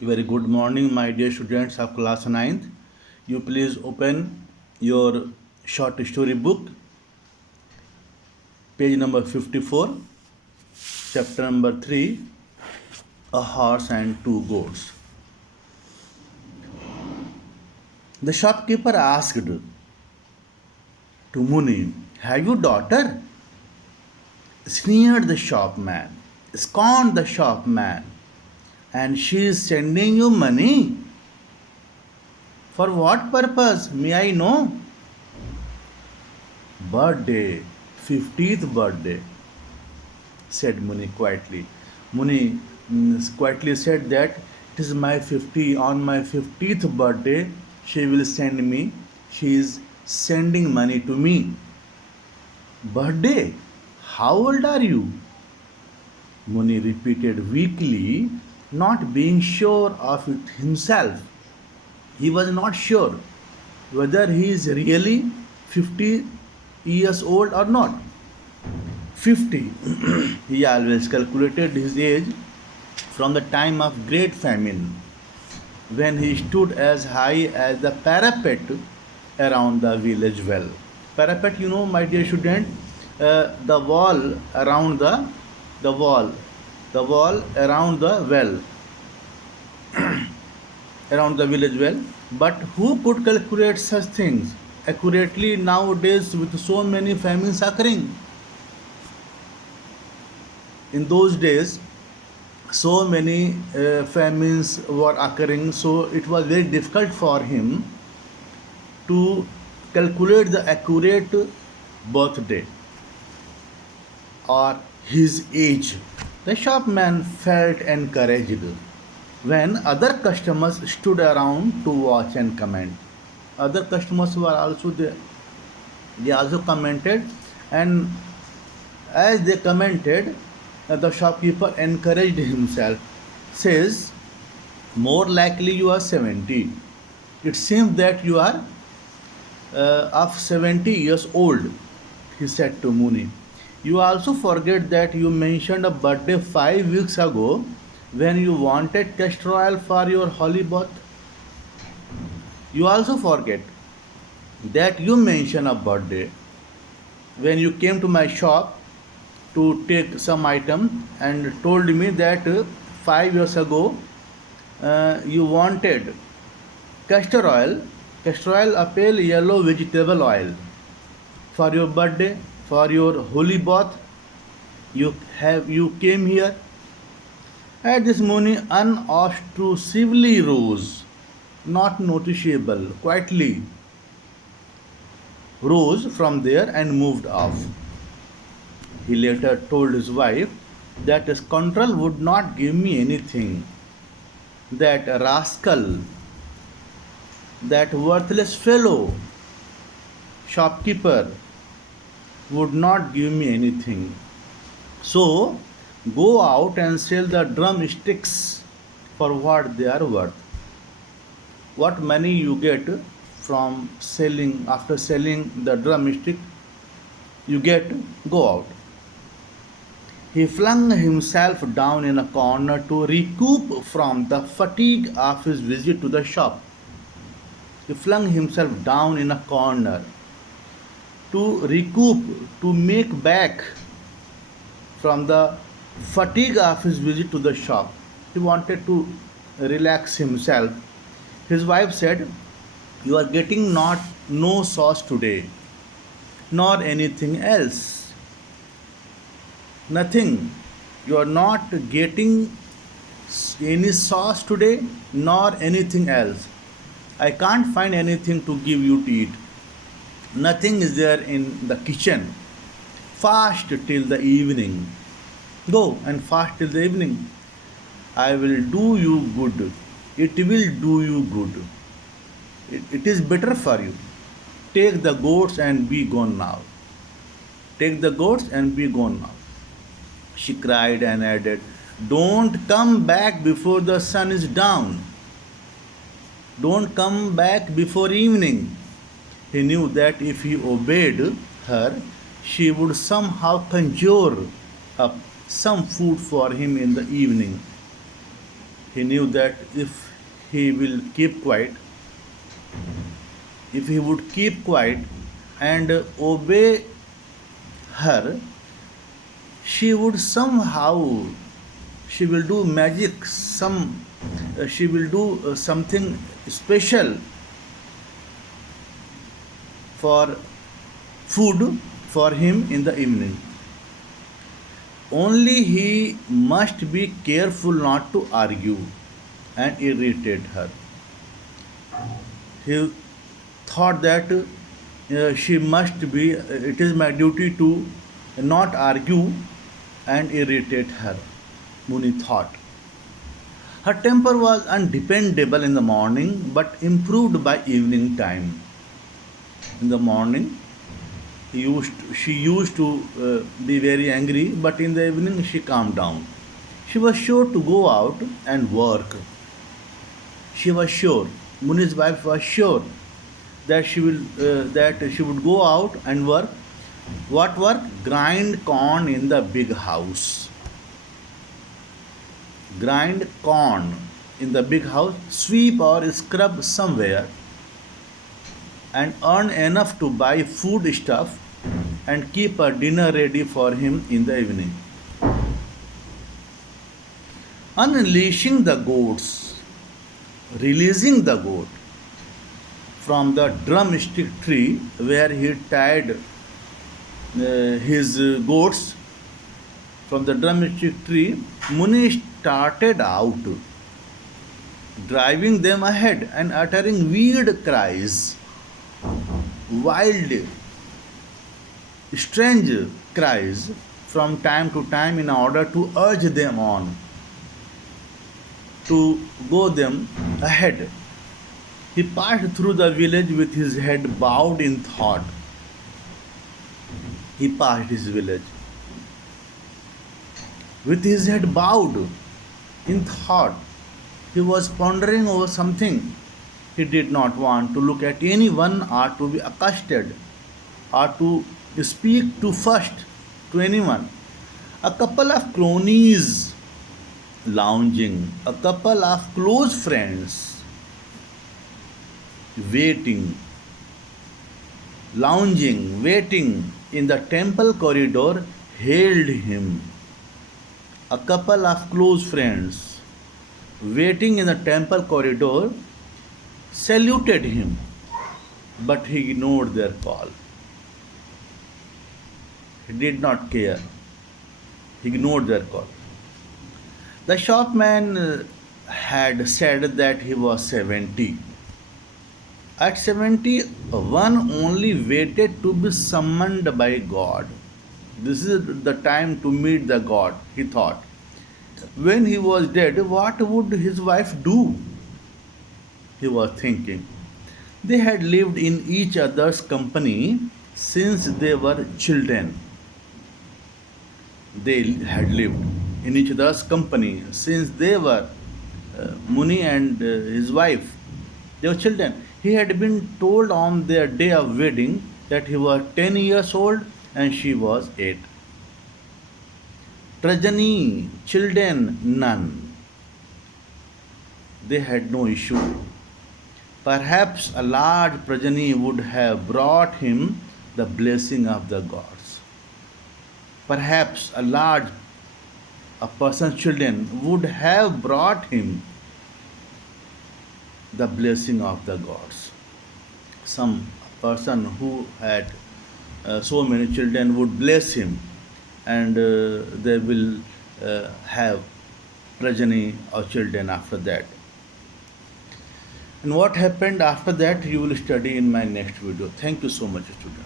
Very good morning, my dear students of class ninth. You please open your short story book, page number 54, chapter number 3, A Horse and Two Goats. The shopkeeper asked to Muni, "Have you daughter?" Sneered the shopman, scorned the shopman, "And she is sending you money? For what purpose, may I know?" "Birthday, 50th birthday," said Muni quietly. Muni quietly said that it is my 50, on my 50th birthday, she will send me, she is sending money to me. "Birthday? How old are you?" Muni repeated weakly, not being sure of it himself. He was not sure whether he is really 50 years old or not. 50. He always calculated his age from the time of great famine, when he stood as high as the parapet around the village well. Parapet, my dear student, the wall around the wall, the wall around the well, around the village well. But who could calculate such things accurately nowadays with so many famines occurring? In those days, so many famines were occurring, so it was very difficult for him to calculate the accurate birthday or his age. The shopman felt encouraged when other customers stood around to watch and comment. Other customers were also there. They also commented, and as they commented, the shopkeeper encouraged himself. Says, "More likely you are 70. It seems that you are of 70 years old," he said to Muni. "You also forget that you mentioned a birthday 5 weeks ago when you wanted castor oil for your holy bath. You also forget that you mentioned a birthday when you came to my shop to take some item and told me that 5 years ago you wanted castor oil, a pale yellow vegetable oil for your birthday, for your holy bath. You came here." At this Muni unobtrusively rose, not noticeable, quietly rose from there and moved off. He later told his wife that his scoundrel would not give me anything. That rascal, that worthless fellow, shopkeeper, would not give me anything. So go out and sell the drumsticks for what they are worth. What money you get from selling, after selling the drumstick, you get, go out. He flung himself down in a corner to recoup from the fatigue of his visit to the shop. He flung himself down in a corner to recoup, to make back from the fatigue of his visit to the shop. He wanted to relax himself. His wife said, "You are getting not no sauce today, nor anything else. Nothing. You are not getting any sauce today, nor anything else. I can't find anything to give you to eat. Nothing is there in the kitchen. Fast till the evening. Go and fast till the evening. I will do you good. It will do you good. It is better for you. Take the goats and be gone now. Take the goats and be gone now." She cried and added, "Don't come back before the sun is down. Don't come back before evening." He knew that if he obeyed her, she would somehow conjure up some food for him in the evening. He knew that he will keep quiet, if he would keep quiet and obey her, she would somehow, she will do magic, she will do something special for food for him in the evening. Only he must be careful not to argue and irritate her. He thought that she must be, it is my duty to not argue and irritate her, Muni thought. Her temper was undependable in the morning but improved by evening time. In the morning, she used to be very angry, but in the evening she calmed down. She was sure to go out and work. She was sure, Muni's wife was sure that she would go out and work. What work? Grind corn in the big house. Grind corn in the big house, sweep or scrub somewhere, and earn enough to buy food stuff and keep a dinner ready for him in the evening. Unleashing the goats, releasing the goat from the drumstick tree where he tied his goats from the drumstick tree, Muni started out, driving them ahead and uttering weird cries, wild, strange cries from time to time in order to urge them on, to go them ahead. He passed through the village with his head bowed in thought. He passed his village with his head bowed in thought. He was pondering over something. He did not want to look at anyone or to be accosted or to speak to first to anyone. A couple of cronies lounging, a couple of close friends waiting, lounging, waiting in the temple corridor hailed him. A couple of close friends waiting in the temple corridor saluted him, but he ignored their call. He did not care. He ignored their call. The shopman had said that he was 70. At 70, one only waited to be summoned by God. This is the time to meet the God, he thought. When he was dead, what would his wife do? He was thinking. They had lived in each other's company since they were children. They had lived in each other's company since they were Muni and his wife. They were children. He had been told on their day of wedding that he was 10 years old and she was 8. Prajani, children, none. They had no issue. Perhaps a large progeny would have brought him the blessing of the gods. Perhaps a person's children would have brought him the blessing of the gods. Some person who had so many children would bless him, and they will have progeny or children after that. And what happened after that, you will study in my next video. Thank you so much, students.